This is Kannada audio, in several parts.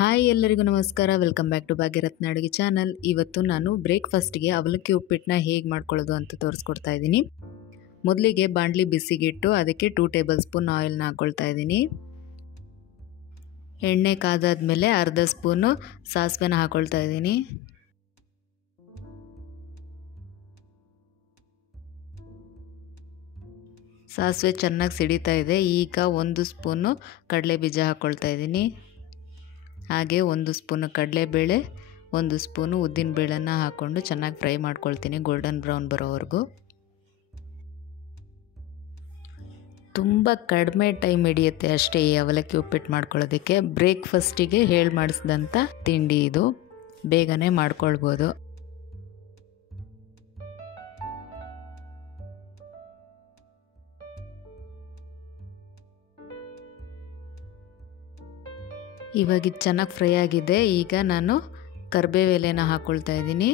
ಹಾಯ್ ಎಲ್ಲರಿಗೂ ನಮಸ್ಕಾರ. ವೆಲ್ಕಮ್ ಬ್ಯಾಕ್ ಟು ಭಾಗ್ಯರತ್ನ ಅಡುಗೆ ಚಾನಲ್. ಇವತ್ತು ನಾನು ಬ್ರೇಕ್ಫಾಸ್ಟ್ಗೆ ಅವಲಕ್ಕಿ ಉಪ್ಪಿಟ್ಟನ್ನ ಹೇಗೆ ಮಾಡ್ಕೊಳ್ಳೋದು ಅಂತ ತೋರಿಸ್ಕೊಡ್ತಾ ಇದ್ದೀನಿ. ಮೊದಲಿಗೆ ಬಾಣಲಿ ಬಿಸಿಗಿಟ್ಟು ಅದಕ್ಕೆ 2 ಟೇಬಲ್ ಸ್ಪೂನ್ ಆಯಿಲ್ನ ಹಾಕ್ಕೊಳ್ತಾ ಇದ್ದೀನಿ. ಎಣ್ಣೆ ಕಾದಾದ್ಮೇಲೆ ಅರ್ಧ ಸ್ಪೂನು ಸಾಸಿವೆನ ಹಾಕ್ಕೊಳ್ತಾ ಇದ್ದೀನಿ. ಸಾಸಿವೆ ಚೆನ್ನಾಗಿ ಸಿಡಿತಾ ಇದೆ. ಈಗ 1 ಸ್ಪೂನು ಕಡಲೆ ಬೀಜ ಹಾಕ್ಕೊಳ್ತಾ ಇದ್ದೀನಿ. ಹಾಗೆ 1 ಸ್ಪೂನು ಕಡಲೆಬೇಳೆ, 1 ಸ್ಪೂನು ಉದ್ದಿನ ಬೇಳೆನ ಹಾಕ್ಕೊಂಡು ಚೆನ್ನಾಗಿ ಫ್ರೈ ಮಾಡ್ಕೊಳ್ತೀನಿ ಗೋಲ್ಡನ್ ಬ್ರೌನ್ ಬರೋವರೆಗೂ. ತುಂಬ ಕಡಿಮೆ ಟೈಮ್ ಹಿಡಿಯುತ್ತೆ ಅಷ್ಟೇ ಈ ಅವಲಕ್ಕಿ ಉಪ್ಪಿಟ್ಟು ಮಾಡ್ಕೊಳ್ಳೋದಕ್ಕೆ. ಬ್ರೇಕ್ಫಾಸ್ಟಿಗೆ ಹೇಳಿ ಮಾಡಿಸಿದಂಥ ತಿಂಡಿ ಇದು, ಬೇಗನೆ ಮಾಡ್ಕೊಳ್ಬೋದು. ಇವಾಗ ಇದು ಚೆನ್ನಾಗಿ ಫ್ರೈ ಆಗಿದೆ. ಈಗ ನಾನು ಕರಿಬೇವು ಎಲೆನ ಹಾಕ್ಕೊಳ್ತಾ ಇದ್ದೀನಿ.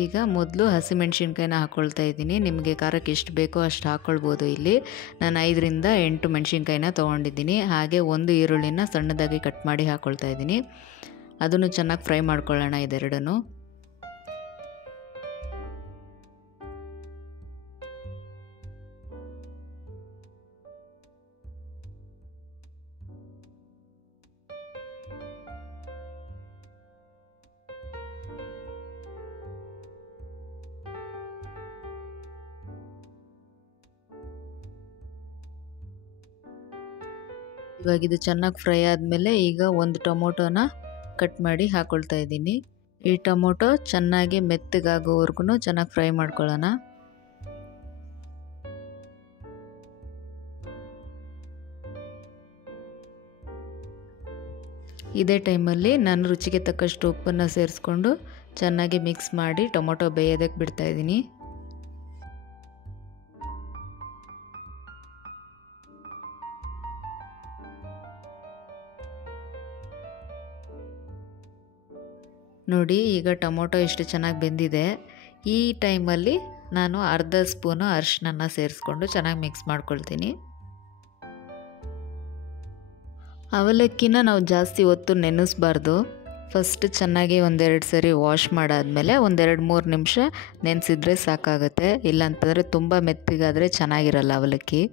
ಈಗ ಮೊದಲು ಹಸಿಮೆಣ್ಸಿನ್ಕಾಯಿನ ಹಾಕ್ಕೊಳ್ತಾ ಇದ್ದೀನಿ. ನಿಮಗೆ ಖಾರಕ್ಕೆ ಎಷ್ಟು ಬೇಕೋ ಅಷ್ಟು ಹಾಕ್ಕೊಳ್ಬೋದು. ಇಲ್ಲಿ ನಾನು 5 ರಿಂದ 8 ಮೆಣಸಿನ್ಕಾಯಿನ ತೊಗೊಂಡಿದ್ದೀನಿ. ಹಾಗೆ 1 ಈರುಳ್ಳಿನ ಸಣ್ಣದಾಗಿ ಕಟ್ ಮಾಡಿ ಹಾಕ್ಕೊಳ್ತಾ ಇದ್ದೀನಿ. ಅದನ್ನು ಚೆನ್ನಾಗಿ ಫ್ರೈ ಮಾಡ್ಕೊಳ್ಳೋಣ ಇದೆರಡನ್ನು. ಇವಾಗ ಇದು ಚೆನ್ನಾಗಿ ಫ್ರೈ ಆದಮೇಲೆ ಈಗ 1 ಟೊಮೊಟೊನ ಕಟ್ ಮಾಡಿ ಹಾಕ್ಕೊಳ್ತಾ ಇದ್ದೀನಿ. ಈ ಟೊಮೊಟೊ ಚೆನ್ನಾಗಿ ಮೆತ್ತಗಾಗೋವರೆಗೂ ಚೆನ್ನಾಗಿ ಫ್ರೈ ಮಾಡ್ಕೊಳ್ಳೋಣ. ಇದೇ ಟೈಮಲ್ಲಿ ನಾನು ರುಚಿಗೆ ತಕ್ಕಷ್ಟು ಉಪ್ಪನ್ನು ಸೇರಿಸ್ಕೊಂಡು ಚೆನ್ನಾಗಿ ಮಿಕ್ಸ್ ಮಾಡಿ ಟೊಮೊಟೊ ಬೇಯೋದಕ್ಕೆ ಬಿಡ್ತಾ ಇದ್ದೀನಿ. ನೋಡಿ ಈಗ ಟೊಮೊಟೊ ಎಷ್ಟು ಚೆನ್ನಾಗಿ ಬೆಂದಿದೆ. ಈ ಟೈಮಲ್ಲಿ ನಾನು ಅರ್ಧ ಸ್ಪೂನು ಅರಿಶಿನ ಸೇರಿಸ್ಕೊಂಡು ಚೆನ್ನಾಗಿ ಮಿಕ್ಸ್ ಮಾಡ್ಕೊಳ್ತೀನಿ. ಅವಲಕ್ಕಿನ ನಾವು ಜಾಸ್ತಿ ಹೊತ್ತು ನೆನೆಸಬಾರ್ದು. ಫಸ್ಟ್ ಚೆನ್ನಾಗಿ 1-2 ಸರಿ ವಾಶ್ ಮಾಡಾದಮೇಲೆ 1-2-3 ನಿಮಿಷ ನೆನೆಸಿದ್ರೆ ಸಾಕಾಗುತ್ತೆ. ಇಲ್ಲಾಂತಂದರೆ ತುಂಬ ಮೆತ್ತಗಾದರೆ ಚೆನ್ನಾಗಿರಲ್ಲ ಅವಲಕ್ಕಿ.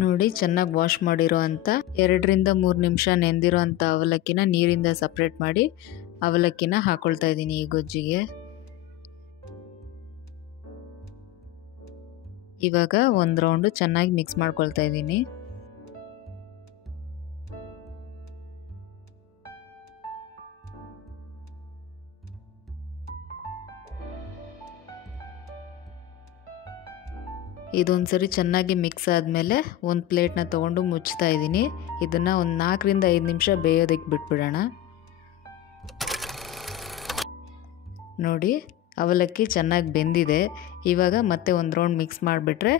ನೋಡಿ ಚೆನ್ನಾಗಿ ವಾಶ್ ಮಾಡಿರೋ ಅಂಥ 2 ರಿಂದ 3 ನಿಮಿಷ ನೆಂದಿರೋ ಅಂಥ ಅವಲಕ್ಕಿನ ನೀರಿಂದ ಸಪ್ರೇಟ್ ಮಾಡಿ ಅವಲಕ್ಕಿನ ಹಾಕ್ಕೊಳ್ತಾ ಇದ್ದೀನಿ ಈ ಗೊಜ್ಜಿಗೆ. ಇವಾಗ 1 ರೌಂಡು ಚೆನ್ನಾಗಿ ಮಿಕ್ಸ್ ಮಾಡ್ಕೊಳ್ತಾ ಇದ್ದೀನಿ. ಇದೊಂದ್ಸರಿ ಚೆನ್ನಾಗಿ ಮಿಕ್ಸ್ ಆದಮೇಲೆ ಒಂದು ಪ್ಲೇಟ್ನ ತೊಗೊಂಡು ಮುಚ್ತಾ ಇದ್ದೀನಿ. ಇದನ್ನು ಒಂದು 4 ರಿಂದ 5 ನಿಮಿಷ ಬೇಯೋದಕ್ಕೆ ಬಿಟ್ಬಿಡೋಣ. ನೋಡಿ ಅವಲಕ್ಕಿ ಚೆನ್ನಾಗಿ ಬೆಂದಿದೆ. ಇವಾಗ ಮತ್ತೆ 1 ರೌಂಡ್ ಮಿಕ್ಸ್ ಮಾಡಿಬಿಟ್ರೆ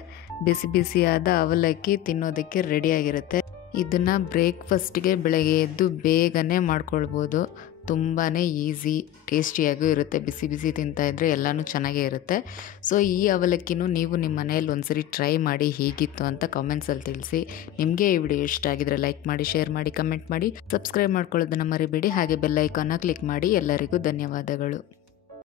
ಬಿಸಿ ಬಿಸಿಯಾದ ಅವಲಕ್ಕಿ ತಿನ್ನೋದಕ್ಕೆ ರೆಡಿಯಾಗಿರುತ್ತೆ. ಇದನ್ನು ಬ್ರೇಕ್ಫಾಸ್ಟ್ಗೆ ಬೆಳಗ್ಗೆ ಎದ್ದು ಬೇಗನೆ ಮಾಡ್ಕೊಳ್ಬೋದು. ತುಂಬಾ ಈಸಿ, ಟೇಸ್ಟಿಯಾಗೂ ಇರುತ್ತೆ. ಬಿಸಿ ಬಿಸಿ ತಿಂತಾಯಿದ್ರೆ ಎಲ್ಲನೂ ಚೆನ್ನಾಗೇ ಇರುತ್ತೆ. ಸೊ ಈ ಅವಲಕ್ಕಿನೂ ನೀವು ನಿಮ್ಮ ಮನೆಯಲ್ಲಿ ಒಂದ್ಸರಿ ಟ್ರೈ ಮಾಡಿ ಹೇಗಿತ್ತು ಅಂತ ಕಾಮೆಂಟ್ಸಲ್ಲಿ ತಿಳಿಸಿ. ನಿಮಗೆ ಈ ವಿಡಿಯೋ ಇಷ್ಟ ಆಗಿದ್ರೆ ಲೈಕ್ ಮಾಡಿ, ಶೇರ್ ಮಾಡಿ, ಕಮೆಂಟ್ ಮಾಡಿ, ಸಬ್ಸ್ಕ್ರೈಬ್ ಮಾಡ್ಕೊಳ್ಳೋದನ್ನು ಮರಿಬೇಡಿ. ಹಾಗೆ ಬೆಲ್ ಐಕಾನ್ನ ಕ್ಲಿಕ್ ಮಾಡಿ. ಎಲ್ಲರಿಗೂ ಧನ್ಯವಾದಗಳು.